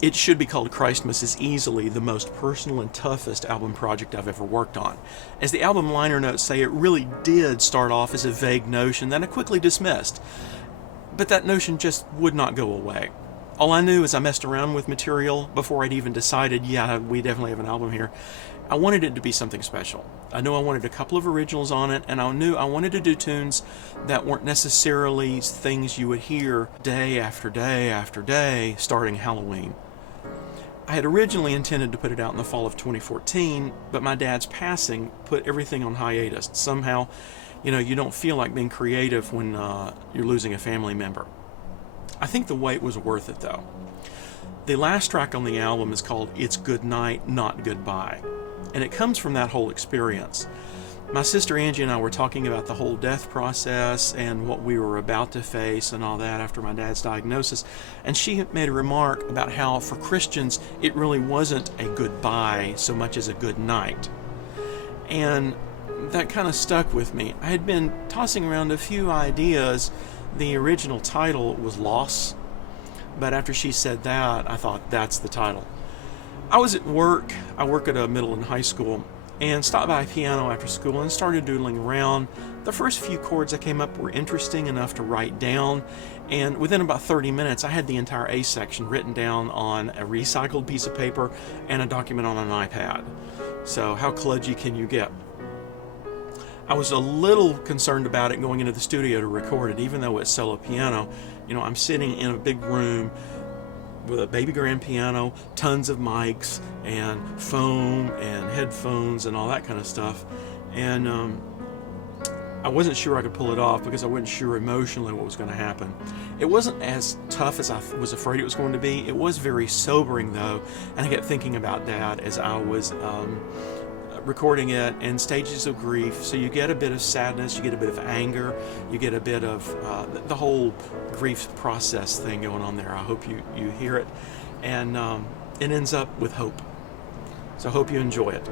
It Should Be Called Christmas is easily the most personal and toughest album project I've ever worked on. As the album liner notes say, it really did start off as a vague notion that I quickly dismissed. But that notion just would not go away. All I knew as I messed around with material before I'd even decided, yeah, we definitely have an album here, I wanted it to be something special. I knew I wanted a couple of originals on it, and I knew I wanted to do tunes that weren't necessarily things you would hear day after day after day starting Halloween. I had originally intended to put it out in the fall of 2014, but my dad's passing put everything on hiatus. Somehow, you don't feel like being creative when you're losing a family member. I think the wait was worth it, though. The last track on the album is called It's Goodnight, Not Goodbye, and it comes from that whole experience. My sister Angie and I were talking about the whole death process and what we were about to face and all that after my dad's diagnosis, and she made a remark about how for Christians it really wasn't a goodbye so much as a good night. And that kind of stuck with me. I had been tossing around a few ideas. The original title was Loss, but after she said that, I thought that's the title. I was at work. I work at a middle and high school, and stopped by a piano after school and started doodling around. The first few chords that came up were interesting enough to write down, and within about 30 minutes I had the entire A section written down on a recycled piece of paper and a document on an iPad. So how kludgy can you get? I was a little concerned about it going into the studio to record it, even though it's solo piano. I'm sitting in a big room with a baby grand piano, tons of mics and foam and headphones and all that kind of stuff, and I wasn't sure I could pull it off because I wasn't sure emotionally what was going to happen. It wasn't as tough as I was afraid it was going to be. It was very sobering though, and I kept thinking about Dad as I was recording it, and stages of grief. So you get a bit of sadness, you get a bit of anger, you get a bit of the whole grief process thing going on there. I hope you hear it, and it ends up with hope. So I hope you enjoy it.